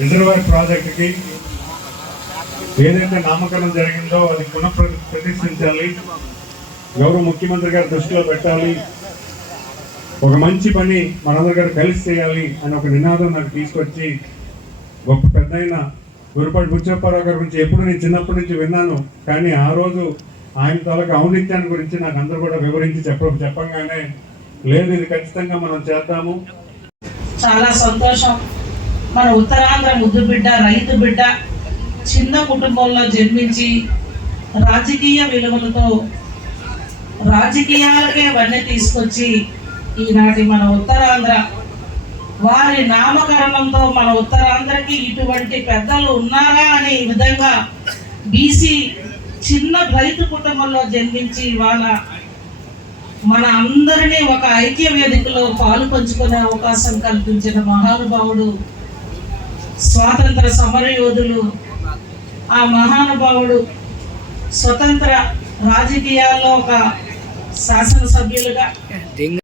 Reservoir ప్రాజెక్టుకి ఏదైతే నామకరణం జరిగిందో అది పునఃప్రతిష్ఠించాలి, గౌరవ ముఖ్యమంత్రి గారి దృష్టిలో పెట్టాలి, ఒక మంచి పని మనందరి గారు కలిసి చేయాలి అని ఒక నినాదం నాకు తీసుకొచ్చి గొప్ప పెద్ద అయిన గురుపాటి బుచ్చప్పారావు గారి గురించి ఎప్పుడు నేను చిన్నప్పటి నుంచి విన్నాను. కానీ ఆ రోజు ఆయన తాలూకు ఔన్నత్యాన్ని గురించి నాకు అందరూ కూడా వివరించి చెప్పంగానే లేదు, ఇది ఖచ్చితంగా మనం చేద్దాము. చాలా సంతోషం. మన ఉత్తరాంధ్ర ముద్దు బిడ్డ, రైతు బిడ్డ, చిన్న కుటుంబంలో జన్మించి రాజకీయ విలువలతో రాజకీయాలకే వన్నె తీసుకొచ్చి ఈనాటి మన ఉత్తరాంధ్ర వారి నామకరణంతో మన ఉత్తరాంధ్రకి ఇటువంటి పెద్దలు ఉన్నారా అనే విధంగా బీసీ చిన్న రైతు కుటుంబంలో జన్మించి ఇవాళ మన అందరినీ ఒక ఐక్య వేదికలో పాలు పంచుకునే అవకాశం కల్పించిన మహానుభావుడు, స్వాతంత్ర సమరయోధులు. ఆ మహానుభావుడు స్వతంత్ర రాజకీయాల్లో ఒక శాసనసభ్యులుగా